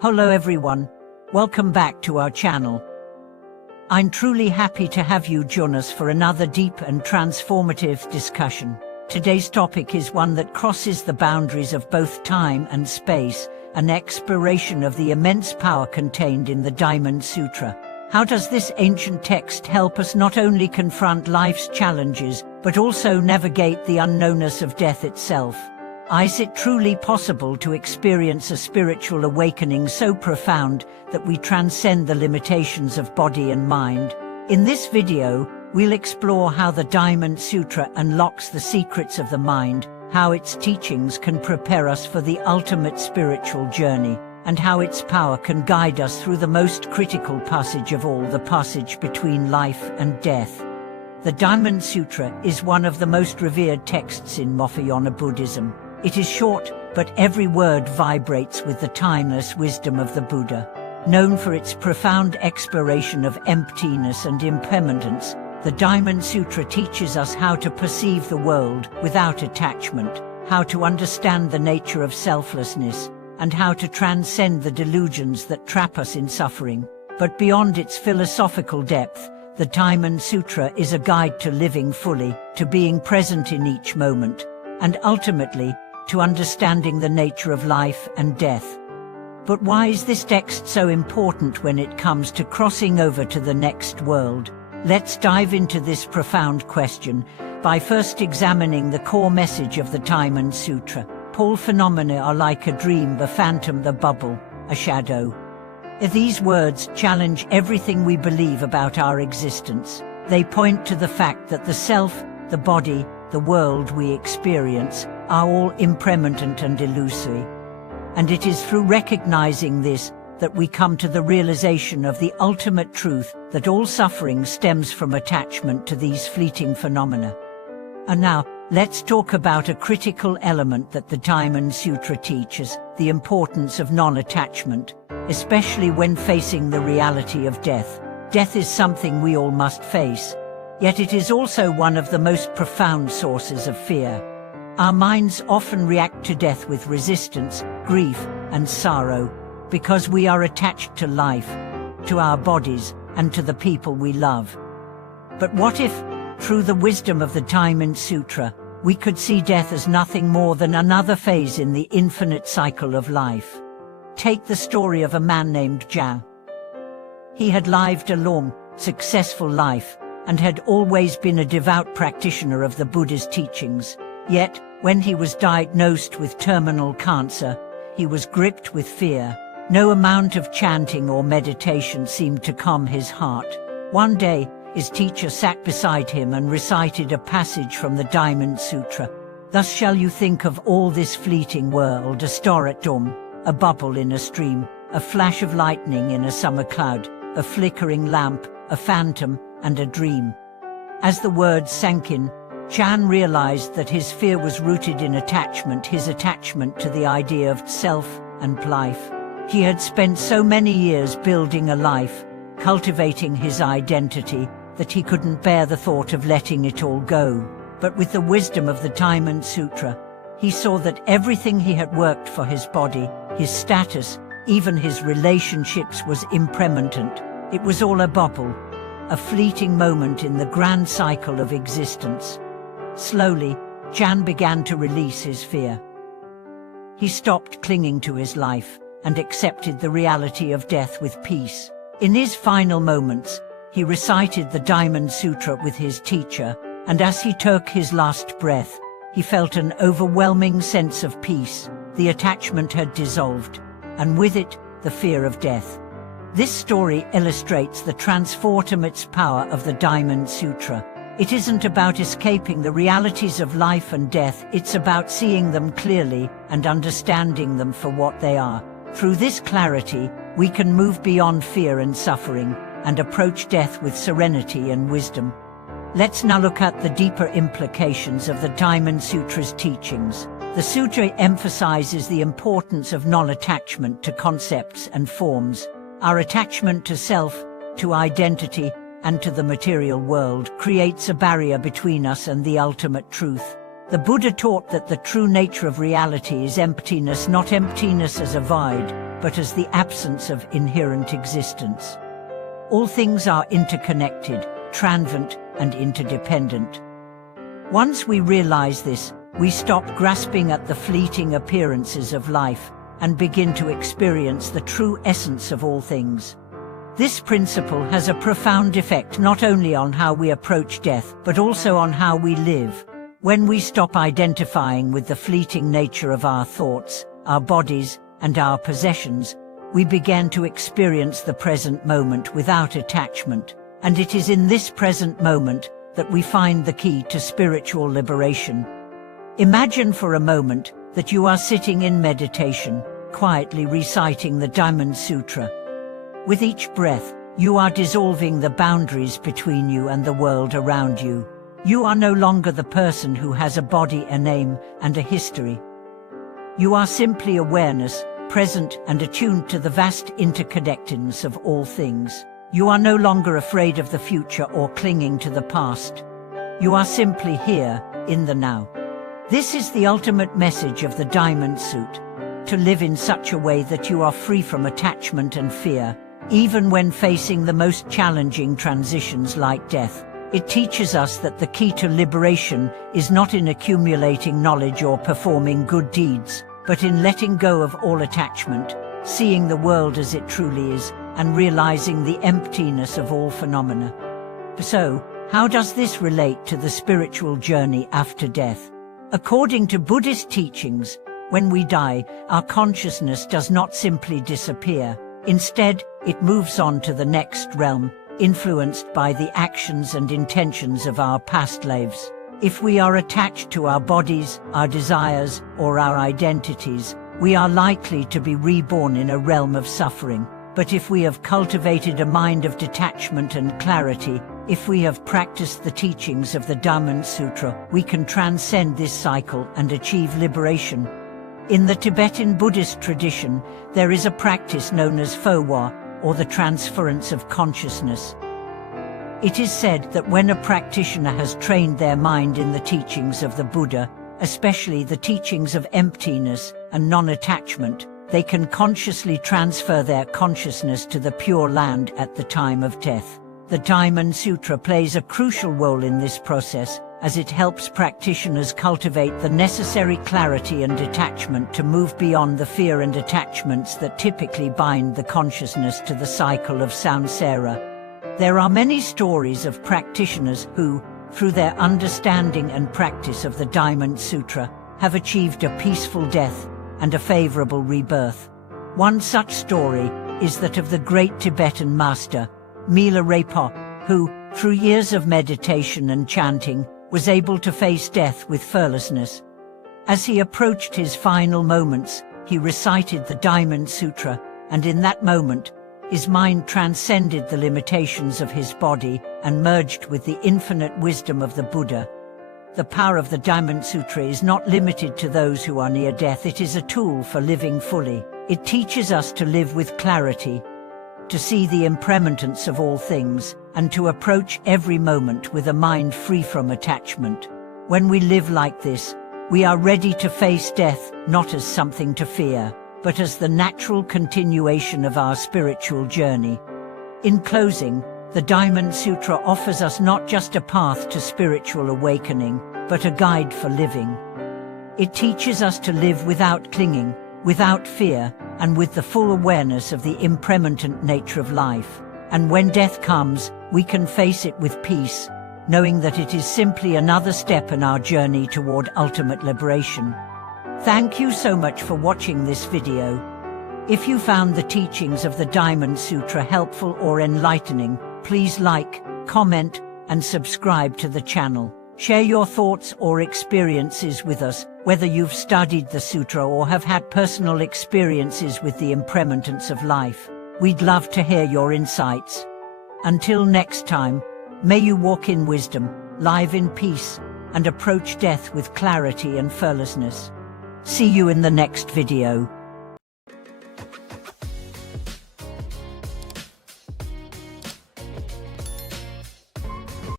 Hello everyone, welcome back to our channel. I'm truly happy to have you join us for another deep and transformative discussion. Today's topic is one that crosses the boundaries of both time and space, an exploration of the immense power contained in the Diamond Sutra. How does this ancient text help us not only confront life's challenges, but also navigate the unknownness of death itself? Is it truly possible to experience a spiritual awakening so profound that we transcend the limitations of body and mind? In this video, we'll explore how the Diamond Sutra unlocks the secrets of the mind, how its teachings can prepare us for the ultimate spiritual journey, and how its power can guide us through the most critical passage of all, the passage between life and death. The Diamond Sutra is one of the most revered texts in Mahayana Buddhism. It is short, but every word vibrates with the timeless wisdom of the Buddha. Known for its profound exploration of emptiness and impermanence, the Diamond Sutra teaches us how to perceive the world without attachment, how to understand the nature of selflessness, and how to transcend the delusions that trap us in suffering. But beyond its philosophical depth, the Diamond Sutra is a guide to living fully, to being present in each moment, and ultimately, to understanding the nature of life and death. But why is this text so important when it comes to crossing over to the next world? Let's dive into this profound question by first examining the core message of the Diamond Sutra. All phenomena are like a dream, the phantom, the bubble, a shadow. These words challenge everything we believe about our existence. They point to the fact that the self, the body, the world we experience are all impermanent and illusory. And it is through recognizing this that we come to the realization of the ultimate truth, that all suffering stems from attachment to these fleeting phenomena. And now, let's talk about a critical element that the Diamond Sutra teaches, the importance of non-attachment, especially when facing the reality of death. Death is something we all must face. Yet it is also one of the most profound sources of fear. Our minds often react to death with resistance, grief, and sorrow, because we are attached to life, to our bodies, and to the people we love. But what if, through the wisdom of the Diamond Sutra, we could see death as nothing more than another phase in the infinite cycle of life? Take the story of a man named Zhang. He had lived a long, successful life, and had always been a devout practitioner of the Buddha's teachings. Yet, when he was diagnosed with terminal cancer, he was gripped with fear. No amount of chanting or meditation seemed to calm his heart. One day, his teacher sat beside him and recited a passage from the Diamond Sutra. Thus shall you think of all this fleeting world, a star at dawn, a bubble in a stream, a flash of lightning in a summer cloud, a flickering lamp, a phantom, and a dream. As the words sank in, Chan realized that his fear was rooted in attachment, his attachment to the idea of self and life. He had spent so many years building a life, cultivating his identity, that he couldn't bear the thought of letting it all go. But with the wisdom of the Diamond Sutra, he saw that everything he had worked for, his body, his status, even his relationships, was impermanent. It was all a bubble, a fleeting moment in the grand cycle of existence. Slowly, Chan began to release his fear. He stopped clinging to his life and accepted the reality of death with peace. In his final moments, he recited the Diamond Sutra with his teacher, and as he took his last breath, he felt an overwhelming sense of peace. The attachment had dissolved, and with it, the fear of death. This story illustrates the transformative power of the Diamond Sutra. It isn't about escaping the realities of life and death, it's about seeing them clearly and understanding them for what they are. Through this clarity, we can move beyond fear and suffering, and approach death with serenity and wisdom. Let's now look at the deeper implications of the Diamond Sutra's teachings. The sutra emphasizes the importance of non-attachment to concepts and forms. Our attachment to self, to identity, and to the material world creates a barrier between us and the ultimate truth. The Buddha taught that the true nature of reality is emptiness, not emptiness as a void, but as the absence of inherent existence. All things are interconnected, transient, and interdependent. Once we realize this, we stop grasping at the fleeting appearances of life and begin to experience the true essence of all things. This principle has a profound effect not only on how we approach death, but also on how we live. When we stop identifying with the fleeting nature of our thoughts, our bodies, and our possessions, we begin to experience the present moment without attachment, and it is in this present moment that we find the key to spiritual liberation. Imagine for a moment that you are sitting in meditation, quietly reciting the Diamond Sutra. With each breath, you are dissolving the boundaries between you and the world around you. You are no longer the person who has a body, a name, and a history. You are simply awareness, present and attuned to the vast interconnectedness of all things. You are no longer afraid of the future or clinging to the past. You are simply here, in the now. This is the ultimate message of the Diamond Suit: to live in such a way that you are free from attachment and fear, even when facing the most challenging transitions like death. It teaches us that the key to liberation is not in accumulating knowledge or performing good deeds, but in letting go of all attachment, seeing the world as it truly is, and realizing the emptiness of all phenomena. So, how does this relate to the spiritual journey after death? According to Buddhist teachings, when we die, our consciousness does not simply disappear. Instead, it moves on to the next realm, influenced by the actions and intentions of our past lives. If we are attached to our bodies, our desires, or our identities, we are likely to be reborn in a realm of suffering. But if we have cultivated a mind of detachment and clarity, if we have practiced the teachings of the Diamond Sutra, we can transcend this cycle and achieve liberation. In the Tibetan Buddhist tradition, there is a practice known as Pho, or the transference of consciousness. It is said that when a practitioner has trained their mind in the teachings of the Buddha, especially the teachings of emptiness and non-attachment, they can consciously transfer their consciousness to the Pure Land at the time of death. The Diamond Sutra plays a crucial role in this process, as it helps practitioners cultivate the necessary clarity and detachment to move beyond the fear and attachments that typically bind the consciousness to the cycle of samsara. There are many stories of practitioners who, through their understanding and practice of the Diamond Sutra, have achieved a peaceful death and a favorable rebirth. One such story is that of the great Tibetan master, Milarepa, who, through years of meditation and chanting, was able to face death with fearlessness. As he approached his final moments, he recited the Diamond Sutra, and in that moment, his mind transcended the limitations of his body and merged with the infinite wisdom of the Buddha. The power of the Diamond Sutra is not limited to those who are near death. It is a tool for living fully. It teaches us to live with clarity, to see the impermanence of all things, and to approach every moment with a mind free from attachment. When we live like this, we are ready to face death, not as something to fear, but as the natural continuation of our spiritual journey. In closing, the Diamond Sutra offers us not just a path to spiritual awakening, but a guide for living. It teaches us to live without clinging, without fear, and with the full awareness of the impermanent nature of life. And when death comes, we can face it with peace, knowing that it is simply another step in our journey toward ultimate liberation. Thank you so much for watching this video. If you found the teachings of the Diamond Sutra helpful or enlightening, please like, comment, and subscribe to the channel. Share your thoughts or experiences with us, whether you've studied the sutra or have had personal experiences with the impermanence of life. We'd love to hear your insights. Until next time, may you walk in wisdom, live in peace, and approach death with clarity and fearlessness. See you in the next video.